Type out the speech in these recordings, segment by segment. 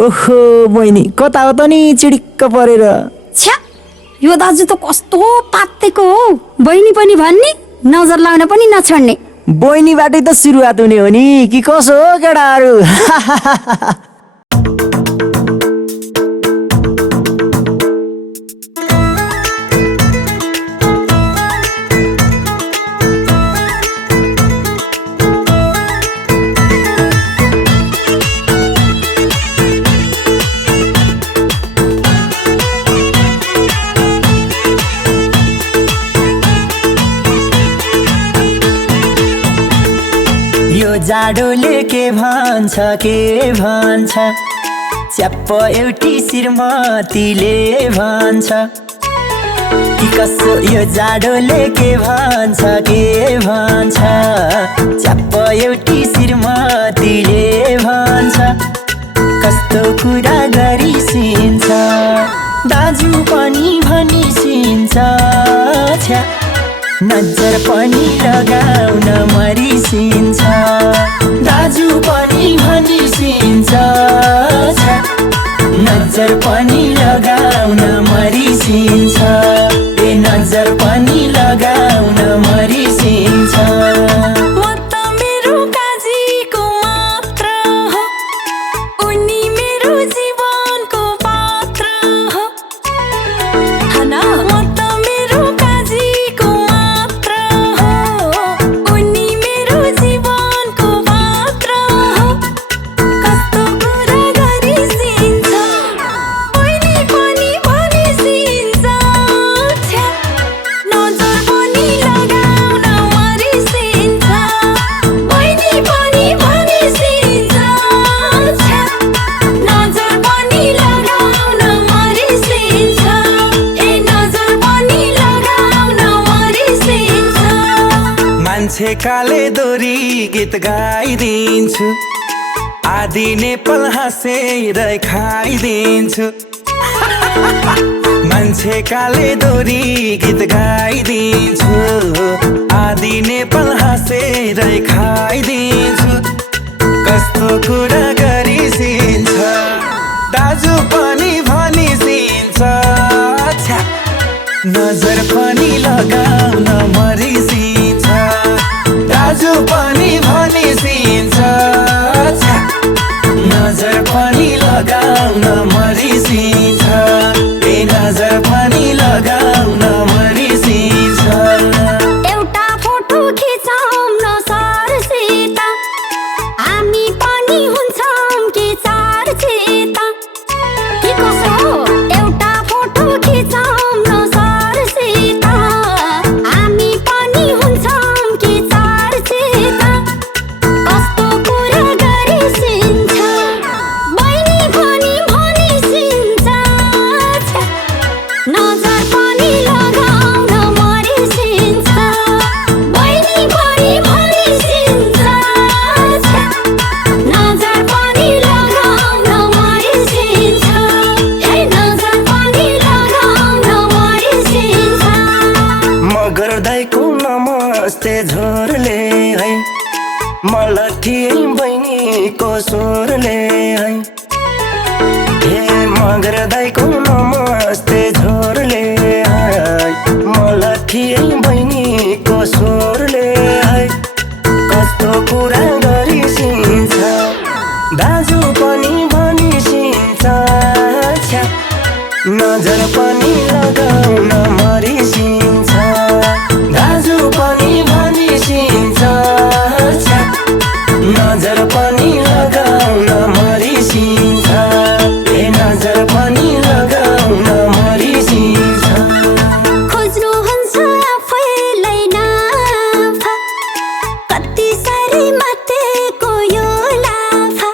ओहो बहिनी कता हो त नि चिडिक्क परेर। छ्या यो दाजु त कस्तो पातेको हो। बहिनी पनि भन्ने नजर लाउन पनि नछड्ने। बहिनीबाटै त सुरुवात हुने हो नि कि कसो हो केटाहरू। यो जाडोले के भन्छ च्याप्प एउटी श्रीमतीले भन्छ कि कसो यो जाडोले के भन्छ च्याप्प एउटी श्रीमतीले भन्छ कस्तो कुरा गरिसिन्छ दाजु पनि भनिसिन्छ छ्या नजर पनि लगाउन मरिसिन्छ दाजु पनि भनिसिन्छ नजर पनि लगाउन मरिसिन्छ ए नजर पनि लगाउन मरिसिन्छ। काले दोरी गीत गाइदिन्छु आदि नेपाल हाँसेर खाइदिन्छु मान्छे काले दोरी गीत गाइदिन्छु आदि नेपाल हाँसेर खाइदिन्छु कस्तो कुरा गरिसिन्छ दाजु पनि भनिसिन्छ नजर पनि लगाउन मरिसिन्छ दाजु पनि भनिसिन्छ नजर पनि लगाउन मरिसिन्छ ए नजर पनि लगाउन मरिसिन्छ। एउटा फोटो खिचाउँ न सरसित हामी पनि हुन्छौँ कि चर्चित कि कसो हो। एउटा फोटो खिचाउँ न सरसित हामी पनि हुन्छौँ कि चर्चित कस्तो कुरा गरिसिन्छ बहिनी पनि भनिसिन्छ नजर पनि लगाउन मरिसिन्छ बहिनी पनि भनिसिन्छ नजर पनि लगाउन मरिसिन्छ हे नजर पनि लगाउन मरिसिन्छ। मगर दाइको नमस्ते झोरले है मलठी बहिनीको स्वरले है हे मगर दाइको नमस्ते झोरले है मलठी बहिनीको स्वरले है कस्तो कुरा गरिसिन्छ दाजु पनि भनिसिन्छ नजर पनि लगाउन मरिसिन्छ दाजु पनि भनिसिन्छ नजर पनि लगाउन मरिसिन्छ ए नजर पनि लगाउन मरिसिन्छ। खोज्नुहुन्छ आफैलाई नाफा कति साह्रै मातेको यो लाफा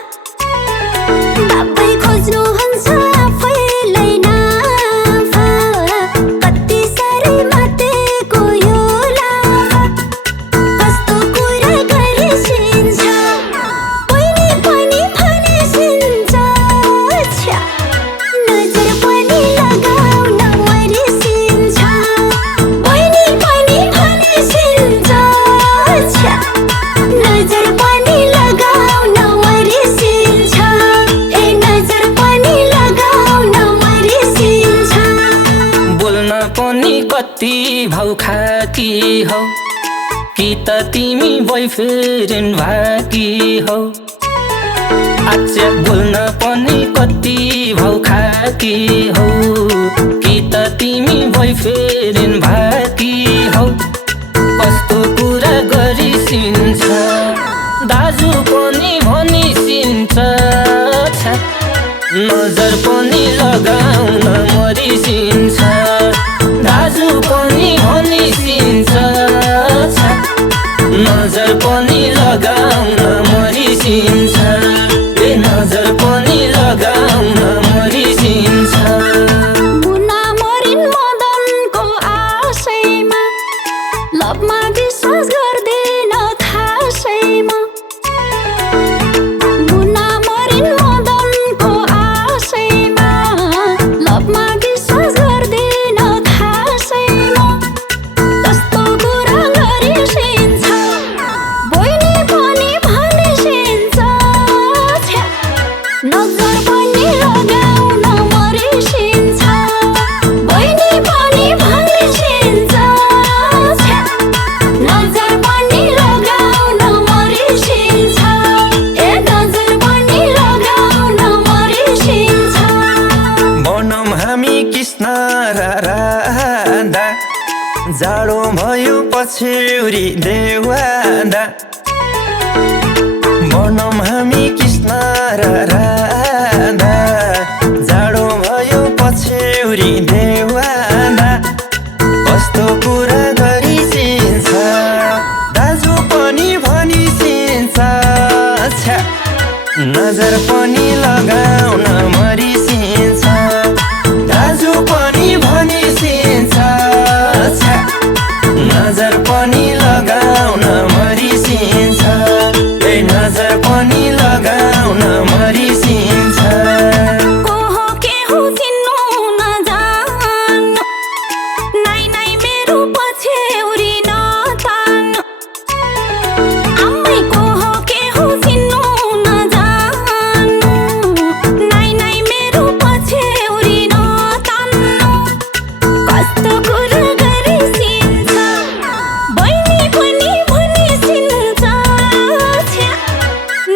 भाउ खाकी हौ कि त तिमी बोयफ्रेन्ड भाकी हौ आच्चा बोल्न पनि कति भाउ खाकी हौ कि त तिमी बोयफ्रेन्ड भाकी हौ कस्तो कुरा गरिसिन्छ दाजु पनि भनिसिन्छ नजर पनि लगाउन मरिसिन्छ दाजु पनि भनिसिन्छ नजर पनि लगाउन मरिसिन्छ नजर पनि लगाउन मरिसिन्छ मुना मरिन मदनको आशैमा लभमा विश्वास गर्दैन खासैमा मुना मरिन मदनको आशैमा लभमा विश्वास गर्दैन खासैमा कस्तो कुरा गरिसिन्छ बहिनी पनि भनिसिन्छ नजर पनि लगाउन मरिसिन्छ बहिनी पनि भनिसिन्छ नजर पनि लगाउन मरिसिन्छ नजर पनि लगाउन मरिसिन्छ बनौँ हामी कृष्ण र राधा जाडो भयो पछ्यौरी देवादा बनौँ हामी कृष्ण र राधा जाडो भयो पछ्यौरी देवादा कस्तो कुरा गरिसिन्छ दाजु पनि भनिसिन्छ छ्या नजर पनि लगाउन मरिसिन्छ दाजु पनि भनिसिन्छ छ्या नजर पनि लगाउन मरिसिन्छ नजर पनि लगाउन मरिसिन्छ को हो के हो चिन्नु नजान्नु नाइ नाइ मेरो पछ्यौरी नतान्नु आम्मै को हो के हो चिन्नु नजान्नु नाइ नाइ मेरो पछ्यौरी नतान्नु कस्तो कुरा गरिसिन्छ बहिनी पनि भनिसिन्छ छ्या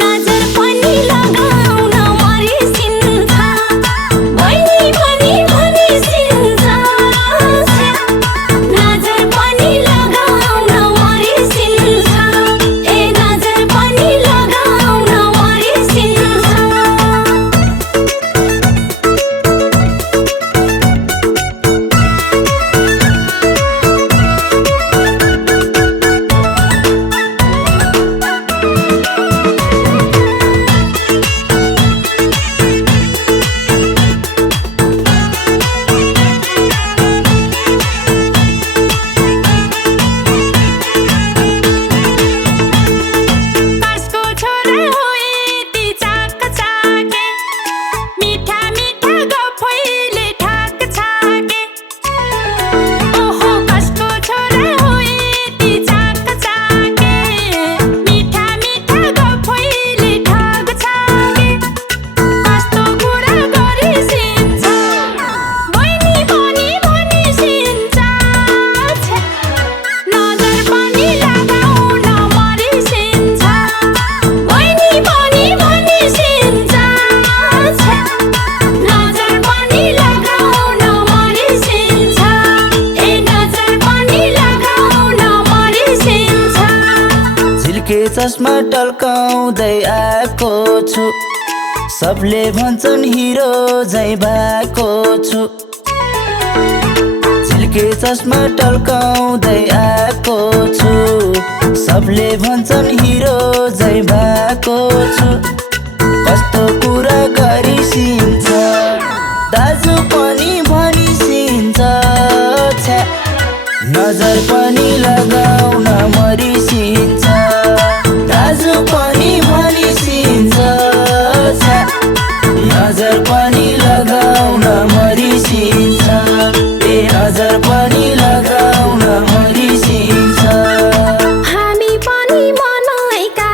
नजर पनि लगाउन मरिसिन्छ बहिनी पनि भनिसिन्छ छ्या नजर पनि लगाउन मरिसिन्छ नजर पनि लगाउन मरिसिन्छ कासको छोरा हो यति चाक चाके मिठा मिठा गफैले ठाक छाके ओहो कासको छोरा हो यति चाक चाके मिठा मिठा गफैले ठाक छाके कस्तो कुरा गरिसिन्छ बहिनी पनि भनिसिन्छ छ्या नजर पनि लगाउन मरिसिन्छ बहिनी पनि भनिसिन्छ छ्या नजर पनि लगाउन मरिसिन्छ नजर पनि लगाउन मरिसिन्छ झिल्के चस्मा टल्काउँदै आएको छु सबले भन्छन् हिरो झै भएको छु झिल्के चस्मा टल्काउँदै आएको छु सबले भन्छन् हिरो झै भएको छु कस्तो कुरा गरिसिन्छ दाजु पनि भनिसिन्छ छ्या नजर पनि लगाउन मरिसिन्छ दाजु पनि भनिसिन्छ छ्या नजर पनि लगाउन मरिसिन्छ नजर पनि लगाउन मरिसिन्छ हामी पनि मनैका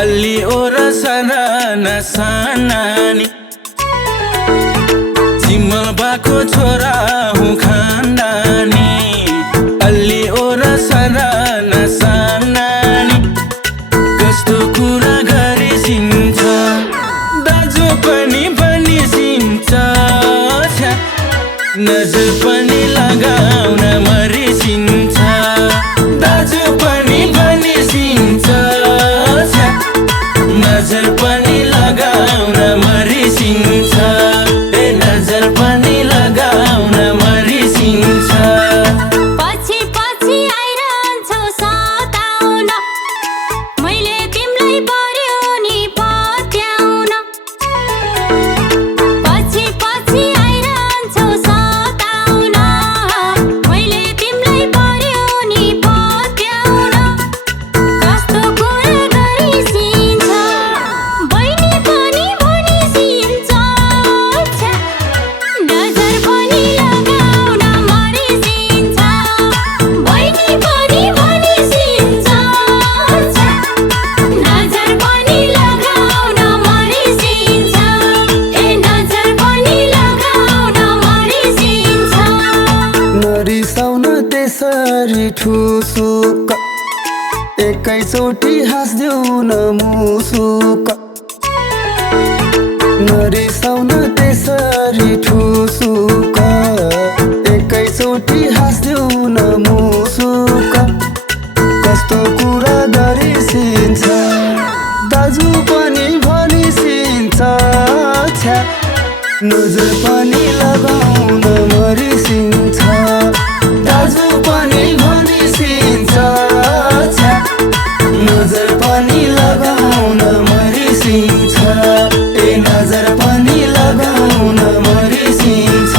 अलि ओरा साना सानानी चिमल बाको छोरा हुँ खानदानी अलि ओरा साना सानानी कस्तो कुरा गरिसिन्छ दाजु पनि भनिसिन्छ छ्या नजर पनि लगाउन मरिसिन्छ दाजु पनि भनिसिन्छ छ्या नजर पनि लगाउन मरिसिन्छ नजर पनि लगाउन मरिसिन्छ पछि पछि आइरहन्छौ सताउन मैले तिमीलाई पर्यो नि पत्याउन पछि पछि आइरहन्छौ सताउन मैले तिमीलाई पर्यो नि पत्याउन कस्तो कुरा गरिसिन्छ बहिनी पनि भनिसिन्छ छ्या नजर पनि लगाउन मरिसिन्छ बहिनी पनि भनिसिन्छ छ्या नजर पनि लगाउन मरिसिन्छ नजर पनि लगाउन मरिसिन्छ नरिसाउन त्यसरी ठुसुक एकैचोटि हाँस्देऊ न मुसुक नरिसाउन त्यसरी ठुसुक एकैचोटि हाँस्देऊ न मुसुक कस्तो कुरा गरिसिन्छ दाजु पनि भनिसिन्छ छ्या नजर पनि लगाउन मरिसिन्छ दाजु पनि भनिसिन्छ छ्या नजर पनि लगाउन मरिसिन्छ नजर पनि लगाउन मरिसिन्छ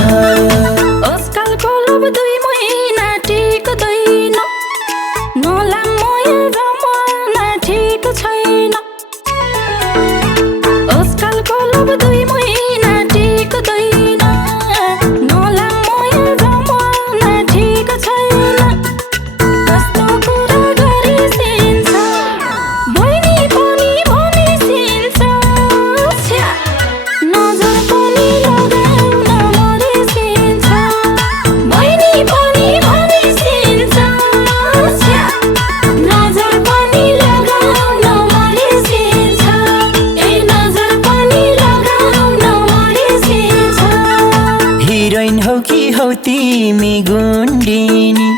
आजकलको लोभ 2 महिना टिक्दैन नलामय रमना ठिक छैन आजकलको लोभ 2 महिना टिक्दैन नलामय रमना ठिक छैन कस्तो कुरा गरिसिन्छ बहिनी पनि भनिसिन्छ छ्या नजर पनि लगाउन मरिसिन्छ बहिनी पनि भनिसिन्छ छ्या नजर पनि लगाउन मरिसिन्छ नजर पनि लगाउन मरिसिन्छ हिरोइन हौ कि हौ तिमी गुन्डिनी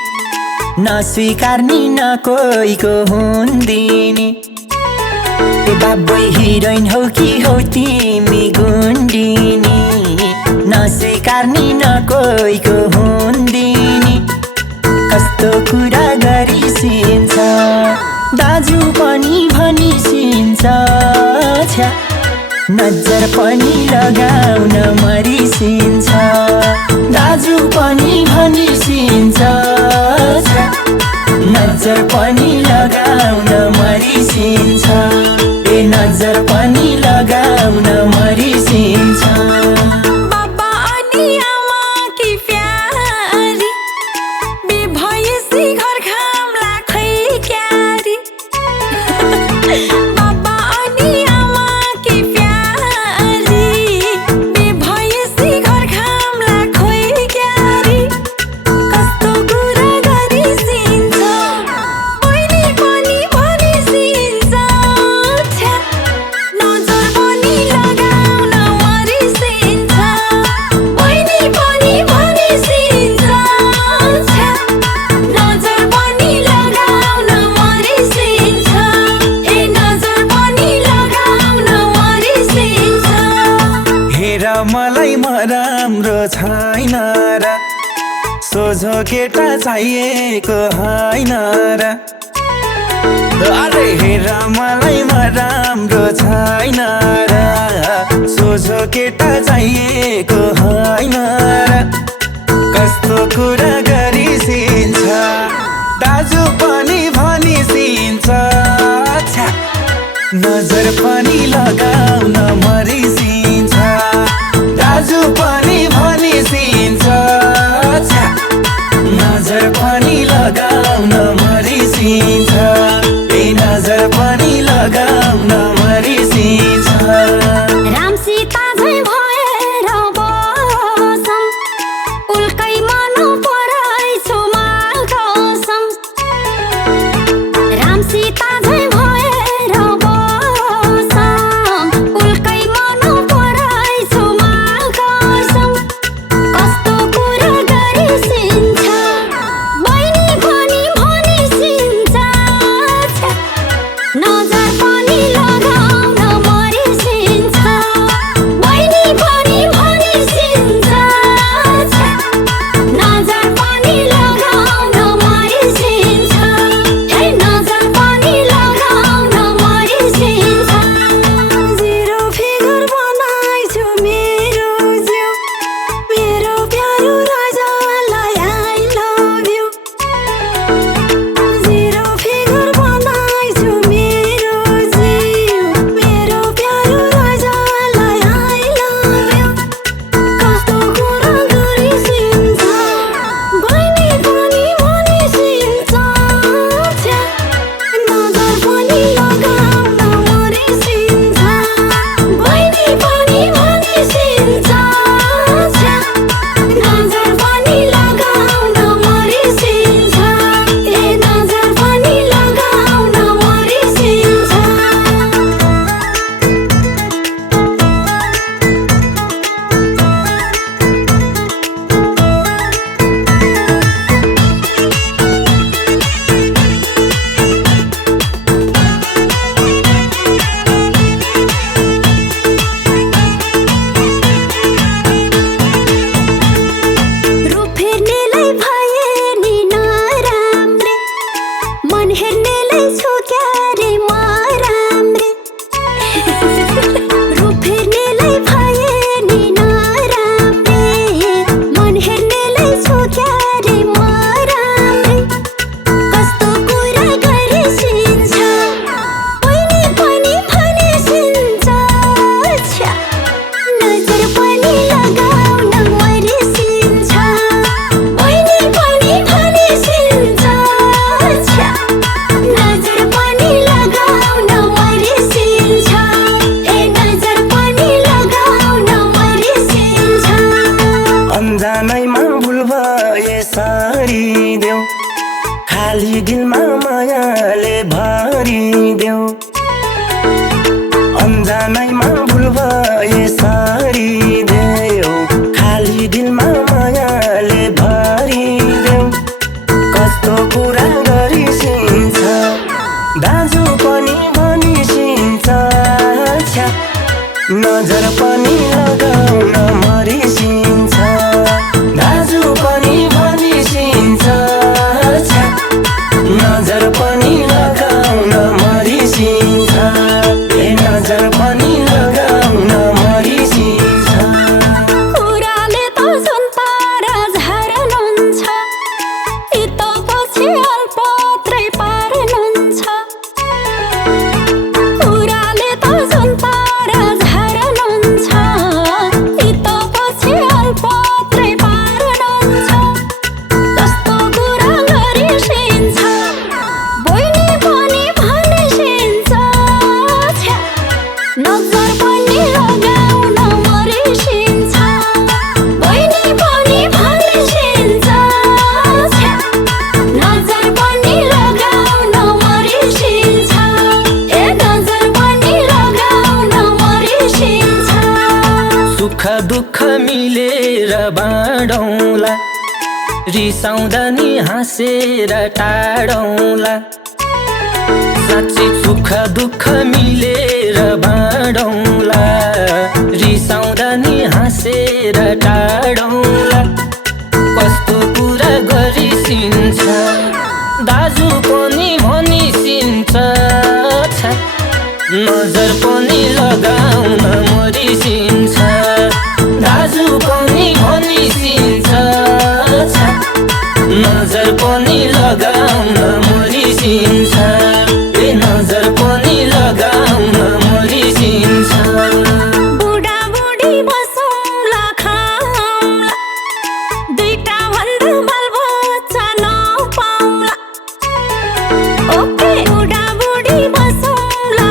नस्वीकार्ने न कोहीको हुन्दिनी ए बाबोइ हिरोइन हौ कि हौ तिमी गुन्डिनी नस्वीकार्ने न कोहीको हुन्दिनी कस्तो कुरा गरिसिन्छ दाजु पनि भनिसिन्छ छ्या नजर पनि लगाउन मरिसिन्छ दाजु पनि भनिसिन्छ छ्या नजर पनि लगाउन मरिसिन्छ नजर पनि लगाउन मरिसिन्छ बाबा अनि आमा कि प्यारी बे भएसी घर घामला खै क्यारी बाबा अनि आमा कि प्यारी बे भएसी घर घामला खै क्यारी कस्तो कुरा गरिसिन्छ बहिनी पनि भनिसिन्छ छ्या नजर पनि लगाउन मरिसिन्छ बहिनी पनि भनिसिन्छ छ्या नजर पनि लगाउन मरिसिन्छ नजर पनि लगाउन मरिसिन्छ हेर मलाई म राम्रो छैन र सोझो केटा चाहिएको होइन र अरे हेर मलाई म राम्रो छैन र सोझो केटा चाहिएको होइन र कस्तो कुरा गरिसिन्छ दाजु पनि भनिसिन्छ छ्या नजर पनि लगाउन मरिसिन्छ दाजु पनि भनिसिन्छ छ्या नजर पनि लगाउन मरिसिन्छ नजर पनि लगाउन मरिसिन्छ राम सीता झै भएर बसौँ उल्कै मन पराइछु माघसम राम सीता झै भएर बसौँ उल्कै मन पराइछु माघसम कस्तो कुरा गरिसिन्छ बहिनी पनि भनिसिन्छ छ्या, नजर पनि लगाउन मरिसिन्छ बहिनी पनि भनिसिन्छ छ्या, नजर पनि लगाउन मरिसिन्छ हे नजर पनि लगाउन मरिसिन्छ जिरो फिगर बनाइछु मेरो जिउ मेरो प्यारो राजालाई I love you zero figure बनाइछु मेरो जिउ मेरो प्यारो राजालाई आई लभ यु कस्तो कुरा गरिसिन्छ बहिनी पनि भनिसिन्छ छ्या, नजर पनि लगाउन मरिसिन्छ बहिनी पनि भनिसिन्छ छ्या, नजर पनि लगाउन मरिसिन्छ ए नजर पनि लगाउन मरिसिन्छ रूप हेर्नेलाई भए नि नराम्रे मन हेर्नेलाई छु क्यारे म राम्रे रूप हेर्नेलाई भए नि नराम्रे मन हेर्नेलाई छु क्यारे म राम्रे कस्तो कुरा गरिसिन्छ बहिनी पनि भनिसिन्छ छ्या, नजर पनि लगाउन मरिसिन्छ बहिनी पनि भनिसिन्छ छ्या, नजर पनि लगाउन मरिसिन्छ ए नजर पनि लगाउन मरिसिन्छ अन्जानैमा भुल भए सारिदेऊ खाली दिलमा मायाले भरिदेऊ अन्जानैमा भुल भए सारिदेऊ खाली दिलमा मायाले भरिदेऊ कस्तो कुरा गरिसिन्छ दाजु पनि भनिसिन्छ छ्या, नजर पनि लगाउन मरिसिन्छ दाजु पनि भनिसिन्छ छ्या, नजर पनि लगाउन मरिसिन्छ ए नजर पनि लगाउन मरिसिन्छ कुराले त सुन्तार झर्नुहुन्छ यी त पछि अल्पत्रै पार्नुहुन्छ कुराले त सुन्तार झर्नुहुन्छ यी त पछि अल्पत्रै पार्नुहुन्छ कस्तो कुरा गरिसिन्छ बहिनी पनि भनिसिन्छ छ्या, नजर पनि लगाउन मरिसिन्छ बहिनी पनि भनिसिन्छ छ्या, नजर पनि लगाउन मरिसिन्छ ए नजर पनि लगाउन मरिसिन्छ सुख दुःख मिलेर बाँडौँला रिसाउँदा नि हाँसेर टाढौँला साँच्चै सुख दुःख मिलेर बाँडौँला रिसाउँदा नि हाँसेर टाढौँला कस्तो कुरा गरिसिन्छ दाजु पनि भनिसिन्छ छ्या, नजर पनि लगाउन मरिसिन्छ दाजु पनि भनिसिन्छ छ्या, नजर पनि लगाउन मरिसिन्छ ए नजर पनि लगाउन मरिसिन्छ बुढाबुढी बसौँला खाउँला दुईटा भन्दा बालबच्चा नपाउँला ओके बुढाबुढी बसौँला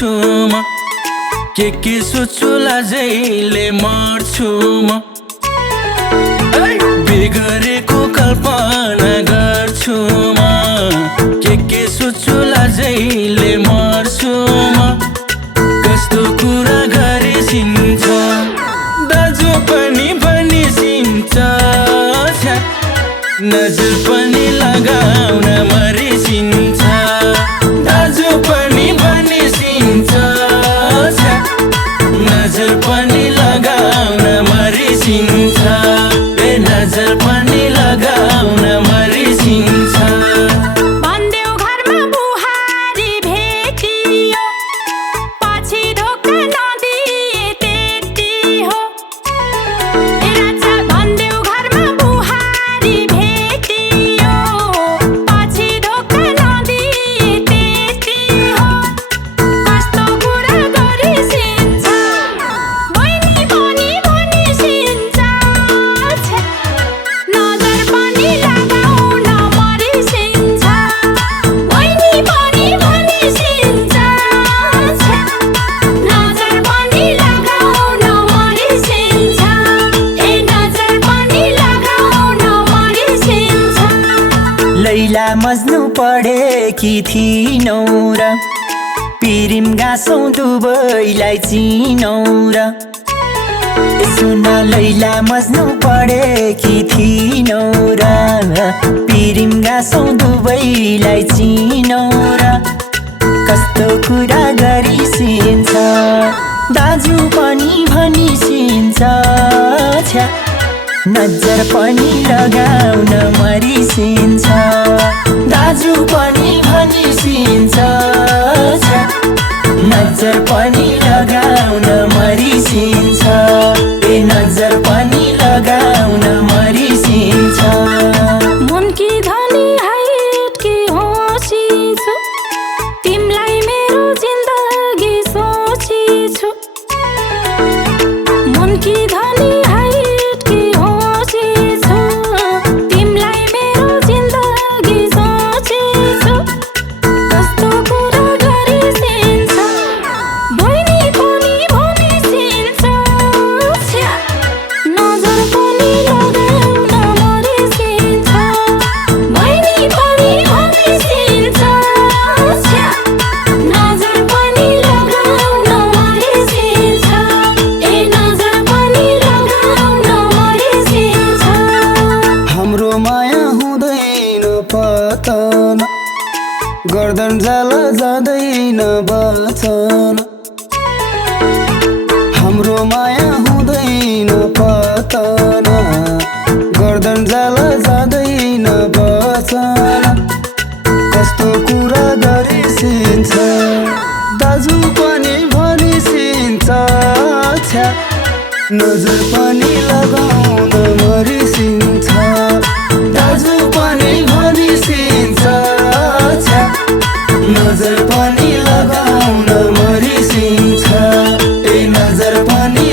गर्छु म के सोच्छु लाजैले मर्छु म बिगरेको कल्पना गर्छु म के सोच्छु लाजैले मर्छु म कस्तो कुरा गरिसिन्छ दाजु पनि भनिसिन्छ छ्या नजर पनि लगाउन मरिसिन्छ दाजु पनि भनिसिन्छ छ्या नजर पनि लगाउन मरिसिन्छ ए नजर पनि लगाउन मरिसिन्छ भन्देऊ घरमा बुहारी भेटियो पछि धोका नदिए त्यति हो ए राजा भन्देऊ घरमा बुहारी भेटियो पछि धोका नदिए त्यति हो कस्तो कुरा गरिसिन्छ बहिनी पनि भनिसिन्छ छ्या नजर पनि लगाउन मरिसिन्छ बहिनी पनि भनिसिन्छ छ्या नजर पनि लगाउन मरिसिन्छ ए नजर पनि लगाउन मरिसिन्छ लैला मज्नु पढेकी थिइनौ र पिरिम गाँसौँ दुवैलाई चिनौ र सुन लैला मज्नु पढेकी थिइनौ र पिरिम गाँसौँ दुवैलाई चिनौ र कस्तो कुरा गरिसिन्छ दाजु पनि भनिसिन्छ छ्या नजर पनि लगाउन मरिसिन्छ दाजु पनि भनिसिन्छ छ्या नजर पनि लगाउन मरिसिन्छ ए नजर पनि लगाउन मरिसिन्छ मनकी धनी हाइटकी होसी छु तिमलाई मेरो जिन्दगी सोची छु मनकी धनी हाइटकी होसी छु तिमलाई मेरो जिन्दगी सोची छु कस्तो कुरा गरिसिन्छ बहिनी पनि भनिसिन्छ छ्या नजर पनि लगाउन मरिसिन्छ बहिनी पनि भनिसिन्छ छ्या नजर पनि लगाउन मरिसिन्छ ए नजर पनि लगाउन मरिसिन्छ हाम्रो माया हुँदैन पतन गर्दन जाला जाँदैन वचन हाम्रो माया हुँदैन पतन गर्दन जाला जाँदैन वचन कस्तो कुरा गरिसिन्छ दाजु पनि भनिसिन्छ छ्या नजर पनि लगाउन मरिसिन्छ दाजु पनि भनिसिन्छ छ्या नजर पनि लगाउन मरिसिन्छ ए नजर पनि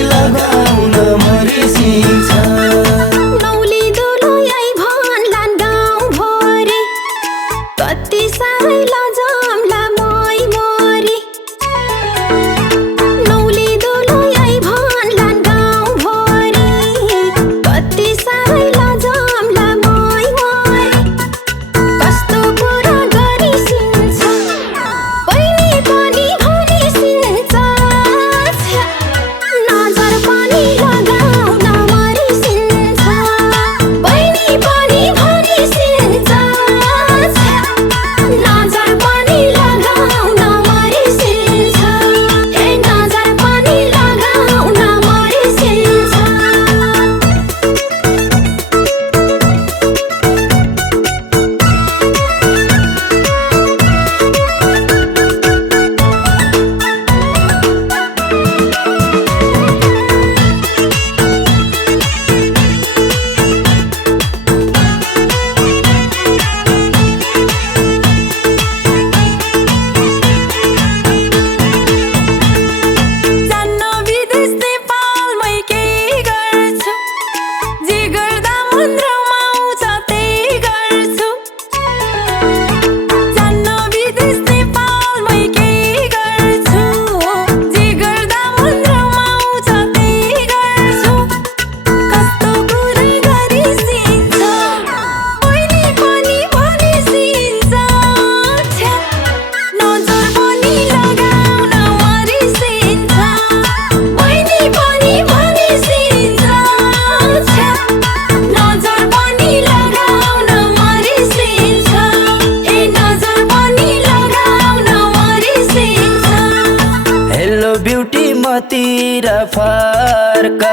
फर्क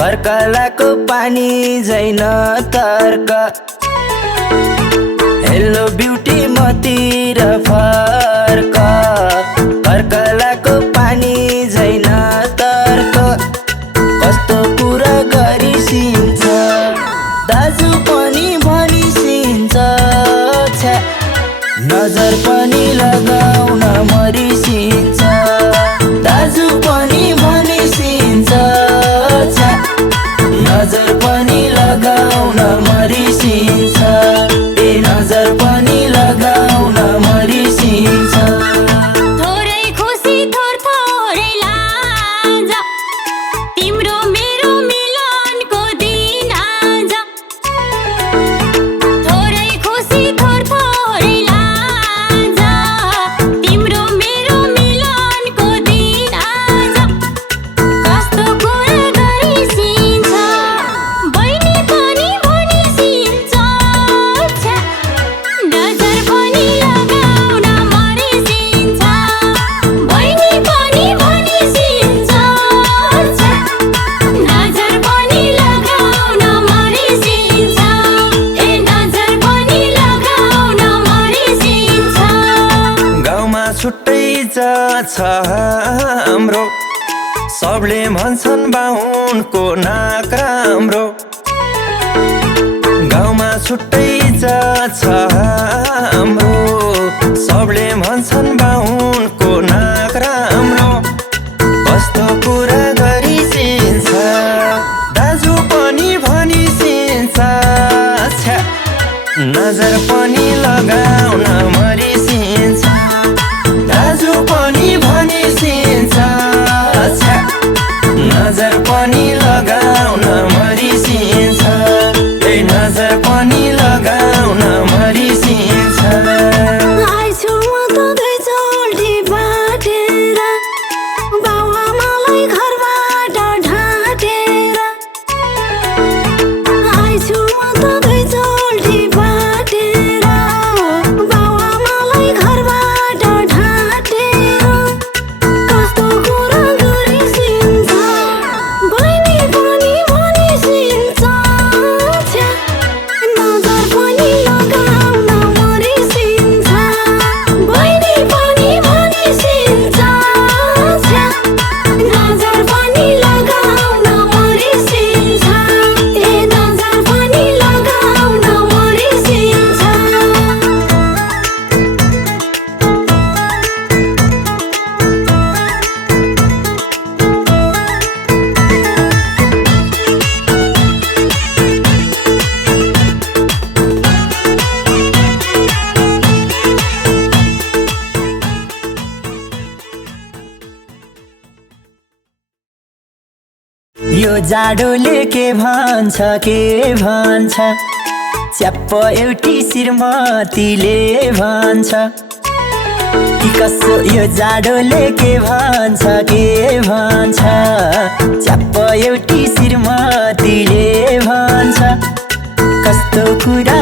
कर्कलाको पानी झैन तर्क हेलो ब्युटी मतिर फर्क कर्कलाको पानी झैन तर्क कस्तो कुरा गरिसिन्छ दाजु पनि भनिसिन्छ छ्या नजर पनि लगाउन मरिसिन्छ दाजु पनि भनिसिन्छ छ्या नजर पनि लगाउन मरिसिन्छ ए नजर पनि लगाउन मरिसिन्छ थोरै खुसी थोरै लाज तिम्रो मेरो मिलनको दिन आज थोरै खुसी थोरै लाज तिम्रो मेरो मिलनको दिन आज कस्तो कुरा गरिसिन्छ बहिनी पनि भनिसिन्छ छ्या नजर पनि लगाउन मरिसिन्छ बहिनी पनि भनिसिन्छ छ्या नजर पनि लगाउन मरिसिन्छ ए नजर पनि लगाउन मरिसिन्छ गाउँमा छुट्टै जात छ हाम्रो सबले भन्छन् बाहुनको नाक राम्रो गाउँमा छुट्टै जात छ हाम्रो सबले भन्छन् बाहुनको नाक राम्रो कस्तो कुरा गरिसिन्छ दाजु पनि भनिसिन्छ छ्या नजर पनि लगाउन मरिसिन्छ दाजु पनि भनिसिन्छ छ्या नजर पनि लगाउन मरिसिन्छ ए नजर पनि लगाउन मरिसिन्छ आइछु म त दुई चोटि बाटेर बाउआमालाई घरबाट ढाँटेर आइछु म त दुई चोटि बाटेर बाउआमालाई घरबाट ढाँटेर कस्तो कुरा गरिसिन्छ बहिनी पनि भनिसिन्छ छ्या नजर पनि लगाउन मरिसिन्छ बहिनी पनि भनिसिन्छ छ्या नजर पनि लगाउन मरिसिन्छ ए नजर पनि लगाउन मरिसिन्छ यो जाडोले के भन्छ च्याप्प एउटी श्रीमतीले भन्छ कि कसो यो जाडोले के भन्छ च्याप्प एउटी श्रीमतीले भन्छ कस्तो कुरा